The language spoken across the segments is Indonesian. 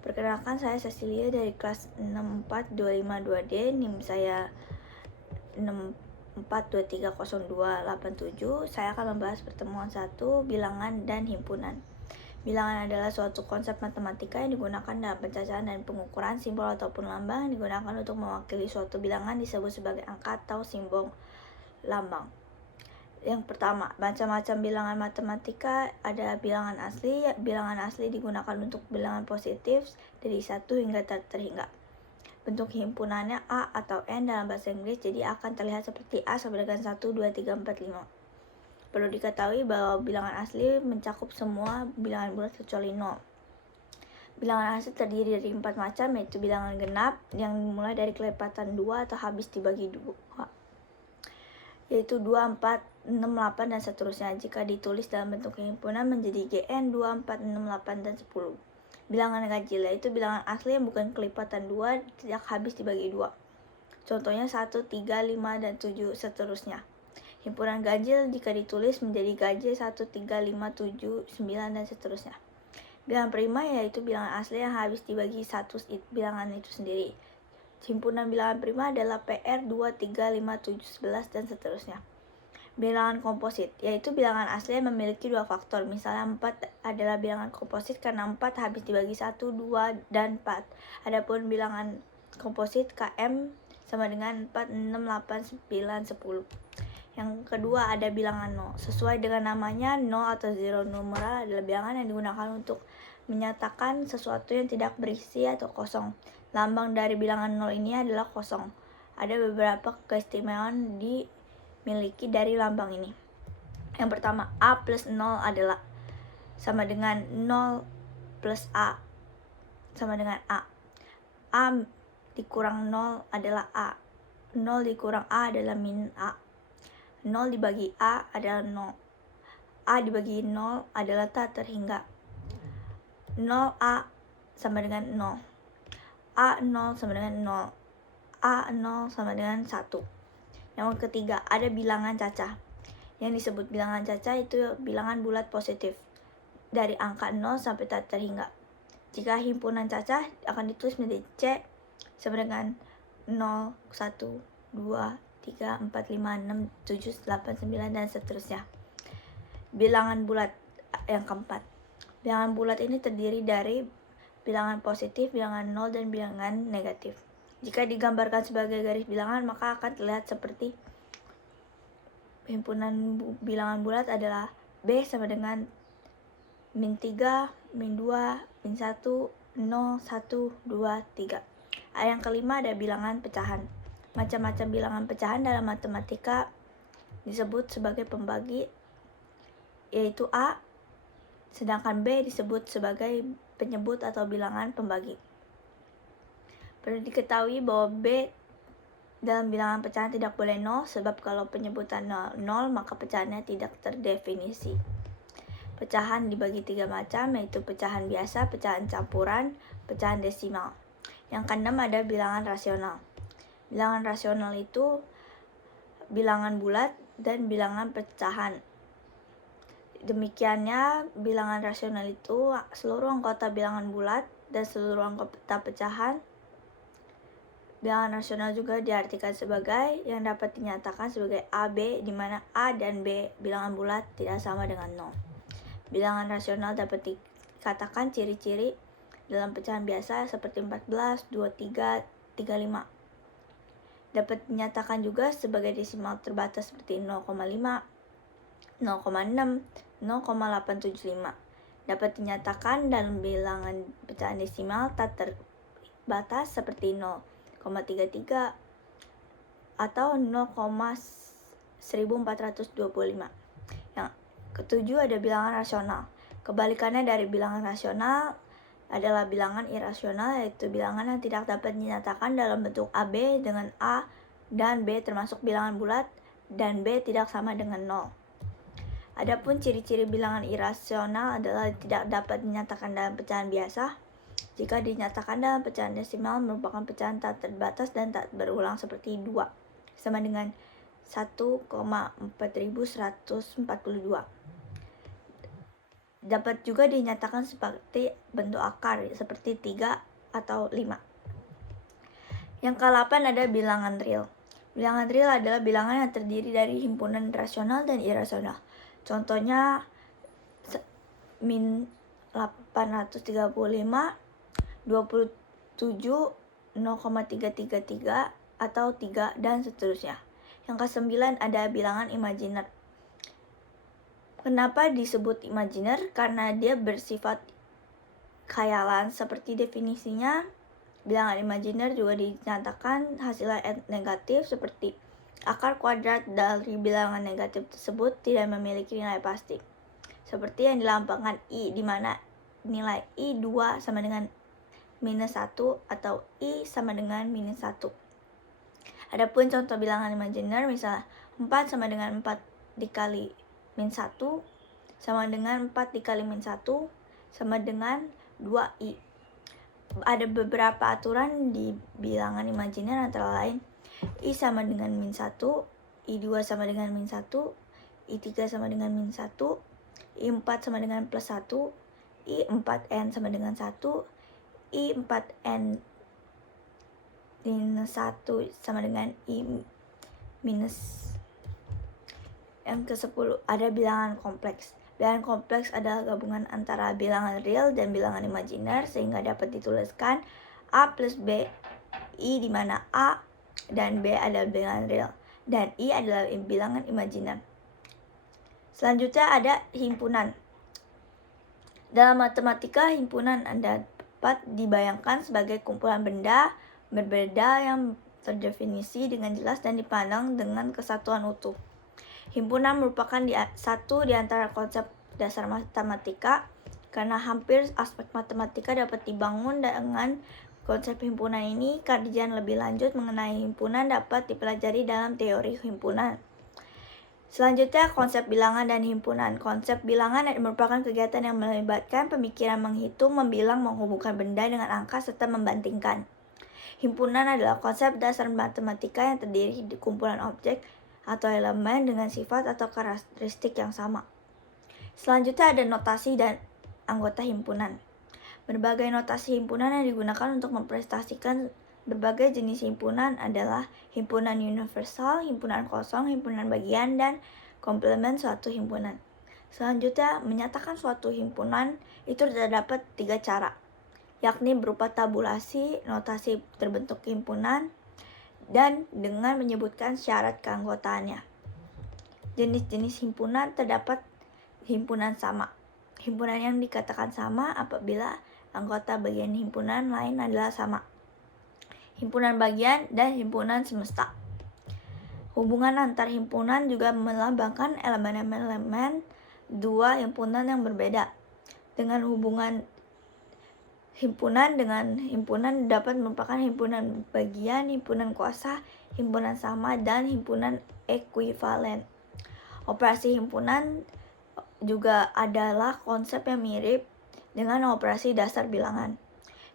Perkenalkan, saya Cecilia dari kelas 64252D, NIM saya 64230287. Saya akan membahas pertemuan 1, bilangan dan himpunan. Bilangan adalah suatu konsep matematika yang digunakan dalam pencacahan dan pengukuran. Simbol ataupun lambang yang digunakan untuk mewakili suatu bilangan disebut sebagai angka atau simbol lambang. Yang pertama, macam-macam bilangan matematika. Ada bilangan asli. Bilangan asli digunakan untuk bilangan positif dari 1 hingga terhingga. Bentuk himpunannya A atau N dalam bahasa Inggris, jadi akan terlihat seperti A sama dengan 1, 2, 3, 4, 5. Perlu diketahui bahwa bilangan asli mencakup semua bilangan bulat kecuali 0. Bilangan asli terdiri dari 4 macam, yaitu bilangan genap yang dimulai dari kelipatan 2 atau habis dibagi 2, yaitu 2, 4, 6, 8, dan seterusnya. Jika ditulis dalam bentuk himpunan menjadi GN 2, 4, 6, 8, dan 10. Bilangan ganjil yaitu bilangan asli yang bukan kelipatan 2 tidak habis dibagi 2. Contohnya 1, 3, 5, dan 7, seterusnya. Himpunan ganjil jika ditulis menjadi ganjil 1, 3, 5, 7, 9, dan seterusnya. Bilangan prima yaitu bilangan asli yang habis dibagi 1 bilangan itu sendiri. Himpunan bilangan prima adalah PR 2, 3, 5, 7, 11, dan seterusnya. Bilangan komposit yaitu bilangan asli yang memiliki 2 faktor. Misalnya 4 adalah bilangan komposit karena 4 habis dibagi 1, 2, dan 4. Adapun bilangan komposit KM sama dengan 4, 6, 8, 9, 10. Yang kedua ada bilangan 0. Sesuai dengan namanya, 0 atau zero numeral adalah bilangan yang digunakan untuk menyatakan sesuatu yang tidak berisi atau kosong. Lambang dari bilangan 0 ini adalah kosong. Ada beberapa keistimewaan dimiliki dari lambang ini. Yang pertama, A plus 0 adalah sama dengan 0 plus A sama dengan A. A dikurang 0 adalah A. 0 dikurang A adalah min A. 0 dibagi A adalah 0. A dibagi 0 adalah tak terhingga. 0A sama dengan 0. A0 sama dengan 0. A0 sama dengan 1. Yang ketiga, ada bilangan cacah. Yang disebut bilangan cacah itu bilangan bulat positif dari angka 0 sampai tak terhingga. Jika himpunan cacah akan ditulis menjadi C sama dengan 0, 1, 2, 3, 4, 5, 6, 7, 8, 9, dan seterusnya. Bilangan bulat yang keempat. Bilangan bulat ini terdiri dari bilangan positif, bilangan 0, dan bilangan negatif. Jika digambarkan sebagai garis bilangan, maka akan terlihat seperti himpunan bilangan bulat adalah B sama dengan min 3, min 2, min 1, 0, 1, 2, 3. Yang kelima ada bilangan pecahan. Macam-macam bilangan pecahan dalam matematika disebut sebagai pembagi, yaitu A, sedangkan B disebut sebagai penyebut atau bilangan pembagi. Perlu diketahui bahwa B dalam bilangan pecahan tidak boleh 0, sebab kalau penyebutan 0 maka pecahannya tidak terdefinisi. Pecahan dibagi 3 macam, yaitu pecahan biasa, pecahan campuran, pecahan desimal. Yang keenam ada bilangan rasional. Bilangan rasional itu bilangan bulat dan bilangan pecahan. Demikiannya, bilangan rasional itu seluruh anggota bilangan bulat dan seluruh anggota pecahan. Bilangan rasional juga diartikan sebagai yang dapat dinyatakan sebagai AB, di mana A dan B bilangan bulat tidak sama dengan 0. Bilangan rasional dapat dikatakan ciri-ciri dalam pecahan biasa seperti 14, 23, 35. Dapat dinyatakan juga sebagai desimal terbatas seperti 0,5, 0,6, 0,875. Dapat dinyatakan dalam bilangan pecahan desimal tak terbatas seperti 0,33 atau 0,1425. Yang ketujuh ada bilangan rasional. Kebalikannya dari bilangan rasional adalah bilangan irasional, yaitu bilangan yang tidak dapat dinyatakan dalam bentuk AB dengan A dan B termasuk bilangan bulat dan B tidak sama dengan 0. Adapun ciri-ciri bilangan irasional adalah tidak dapat dinyatakan dalam pecahan biasa. Jika dinyatakan dalam pecahan desimal merupakan pecahan tak terbatas dan tak berulang seperti 2, sama dengan 1,4142. Dapat juga dinyatakan seperti bentuk akar, seperti 3 atau 5. Yang ke-8 ada bilangan real. Bilangan real adalah bilangan yang terdiri dari himpunan rasional dan irasional. Contohnya min 835, 27, 0,333, atau 3, dan seterusnya. Yang ke-9 ada bilangan imajiner. Kenapa disebut imajiner? Karena dia bersifat khayalan. Seperti definisinya, bilangan imajiner juga dinyatakan hasilnya negatif, seperti akar kuadrat dari bilangan negatif tersebut tidak memiliki nilai pasti. Seperti yang dilambangkan I, di mana nilai I 2 sama dengan minus 1 atau I sama dengan minus 1. Adapun contoh bilangan imajiner, misalnya 4 sama dengan 4 dikali min 1 sama dengan 4 dikali min 1 sama dengan 2i. Ada beberapa aturan di bilangan imajiner, antara lain i sama dengan min 1, i2 sama dengan min 1, i3 sama dengan min 1, i4 sama dengan plus 1, i4n sama dengan 1, i4n minus 1 sama dengan i minus. Yang ke-10 ada bilangan kompleks. Bilangan kompleks adalah gabungan antara bilangan real dan bilangan imajiner, sehingga dapat dituliskan A plus B, I di mana A dan B adalah bilangan real dan I adalah bilangan imajiner. Selanjutnya ada himpunan. Dalam matematika, himpunan dapat dibayangkan sebagai kumpulan benda berbeda yang terdefinisi dengan jelas dan dipandang dengan kesatuan utuh. Himpunan merupakan satu di antara konsep dasar matematika, karena hampir aspek matematika dapat dibangun dengan konsep himpunan ini. Kajian lebih lanjut mengenai himpunan dapat dipelajari dalam teori himpunan. Selanjutnya, konsep bilangan dan himpunan. Konsep bilangan merupakan kegiatan yang melibatkan pemikiran menghitung, membilang, menghubungkan benda dengan angka, serta membandingkan. Himpunan adalah konsep dasar matematika yang terdiri dari kumpulan objek atau elemen dengan sifat atau karakteristik yang sama. Selanjutnya ada notasi dan anggota himpunan. Berbagai notasi himpunan yang digunakan untuk mempresentasikan berbagai jenis himpunan adalah himpunan universal, himpunan kosong, himpunan bagian, dan komplement suatu himpunan. Selanjutnya, menyatakan suatu himpunan itu terdapat 3 cara, yakni berupa tabulasi, notasi terbentuk himpunan, dan dengan menyebutkan syarat keanggotaannya. Jenis-jenis himpunan terdapat himpunan sama. Himpunan yang dikatakan sama apabila anggota bagian himpunan lain adalah sama. Himpunan bagian dan himpunan semesta. Hubungan antar himpunan juga melambangkan elemen-elemen dua himpunan yang berbeda. Dengan hubungan himpunan dengan himpunan dapat merupakan himpunan bagian, himpunan kuasa, himpunan sama, dan himpunan ekuivalen. Operasi himpunan juga adalah konsep yang mirip dengan operasi dasar bilangan.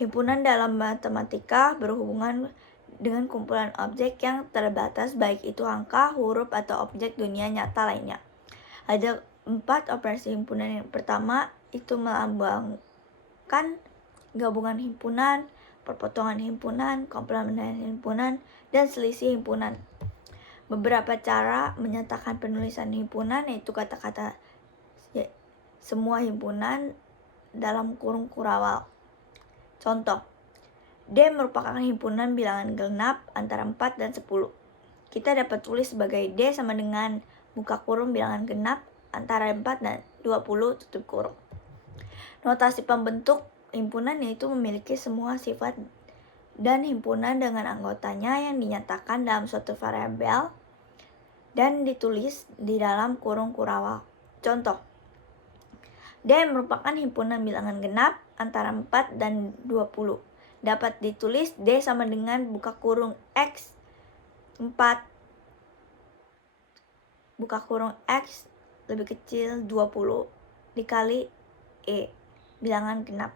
Himpunan dalam matematika berhubungan dengan kumpulan objek yang terbatas, baik itu angka, huruf, atau objek dunia nyata lainnya. Ada 4 operasi himpunan. Yang pertama itu melambangkan gabungan himpunan, perpotongan himpunan, komplementasi himpunan, dan selisih himpunan. Beberapa cara menyatakan penulisan himpunan yaitu kata-kata semua himpunan dalam kurung kurawal. Contoh, D merupakan himpunan bilangan genap antara 4 dan 10. Kita dapat tulis sebagai D sama dengan buka kurung bilangan genap antara 4 dan 20 tutup kurung. Notasi pembentuk himpunan yaitu memiliki semua sifat dan himpunan dengan anggotanya yang dinyatakan dalam suatu variabel dan ditulis di dalam kurung kurawal. Contoh, D merupakan himpunan bilangan genap antara 4 dan 20. Dapat ditulis D sama dengan buka kurung X 4 buka kurung X lebih kecil 20 dikali E bilangan genap.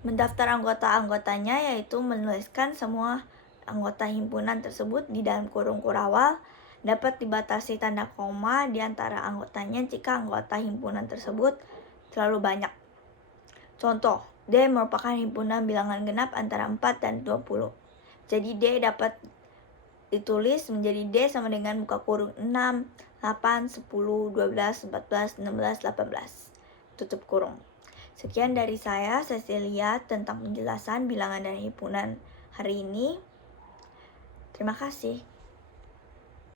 Mendaftar anggota-anggotanya yaitu menuliskan semua anggota himpunan tersebut di dalam kurung kurawal. Dapat dibatasi tanda koma di antara anggotanya jika anggota himpunan tersebut terlalu banyak. Contoh, D merupakan himpunan bilangan genap antara 4 dan 20. Jadi D dapat ditulis menjadi D sama dengan buka kurung 6, 8, 10, 12, 14, 16, 18. Tutup kurung. Sekian dari saya Cecilia tentang penjelasan bilangan dan himpunan hari ini. Terima kasih.